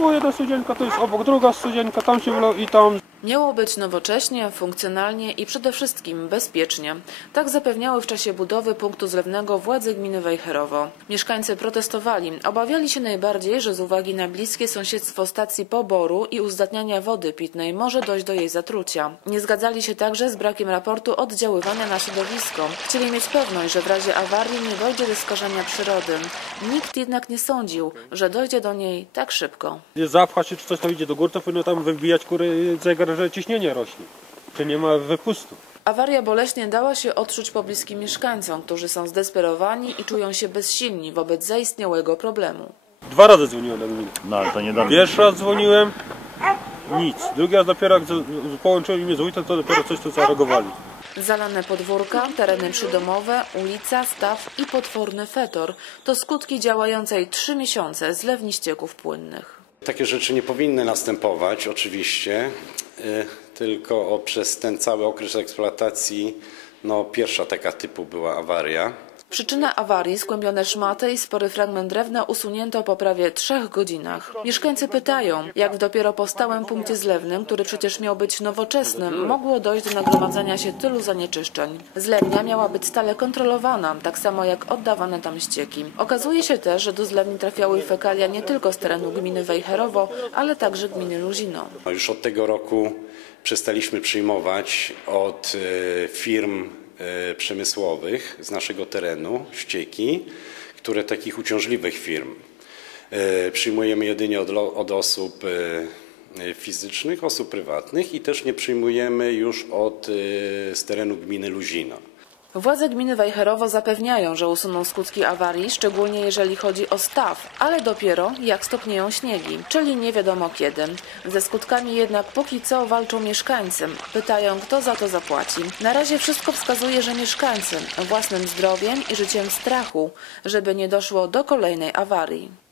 Tu jedna studzienka, to jest obok druga studzienka, tam się wlał i tam. Miało być nowocześnie, funkcjonalnie i przede wszystkim bezpiecznie. Tak zapewniały w czasie budowy punktu zlewnego władze gminy Wejherowo. Mieszkańcy protestowali. Obawiali się najbardziej, że z uwagi na bliskie sąsiedztwo stacji poboru i uzdatniania wody pitnej może dojść do jej zatrucia. Nie zgadzali się także z brakiem raportu oddziaływania na środowisko. Chcieli mieć pewność, że w razie awarii nie dojdzie do skażenia przyrody. Nikt jednak nie sądził, że dojdzie do niej tak szybko. Jest zapchać się, czy coś tam idzie do góry, to powinno tam wybijać kury zegar, że ciśnienie rośnie. Czy nie ma wypustu. Awaria boleśnie dała się odczuć pobliskim mieszkańcom, którzy są zdesperowani i czują się bezsilni wobec zaistniałego problemu. Dwa razy dzwoniłem na gminę. No ale to niedawno. Pierwszy raz dzwoniłem, nic. Drugi raz dopiero jak połączyli mnie z wójtem, to dopiero coś tu zareagowali. Zalane podwórka, tereny przydomowe, ulica, staw i potworny fetor to skutki działającej trzy miesiące zlewni ścieków płynnych. Takie rzeczy nie powinny następować, oczywiście, tylko o, przez ten cały okres eksploatacji, no pierwsza taka typu była awaria. Przyczyna awarii, skłębione szmaty i spory fragment drewna usunięto po prawie trzech godzinach. Mieszkańcy pytają, jak w dopiero powstałym punkcie zlewnym, który przecież miał być nowoczesnym, mogło dojść do nagromadzenia się tylu zanieczyszczeń. Zlewnia miała być stale kontrolowana, tak samo jak oddawane tam ścieki. Okazuje się też, że do zlewni trafiały fekalia nie tylko z terenu gminy Wejherowo, ale także gminy Luzino. No już od tego roku przestaliśmy przyjmować od y, firm przemysłowych z naszego terenu ścieki, które takich uciążliwych firm. Y, Przyjmujemy jedynie od, od osób y, fizycznych, osób prywatnych i też nie przyjmujemy już od, z terenu gminy Luzino. Władze gminy Wejherowo zapewniają, że usuną skutki awarii, szczególnie jeżeli chodzi o staw, ale dopiero jak stopnieją śniegi, czyli nie wiadomo kiedy. Ze skutkami jednak póki co walczą mieszkańcy. Pytają, kto za to zapłaci. Na razie wszystko wskazuje, że mieszkańcy własnym zdrowiem i życiem strachu, żeby nie doszło do kolejnej awarii.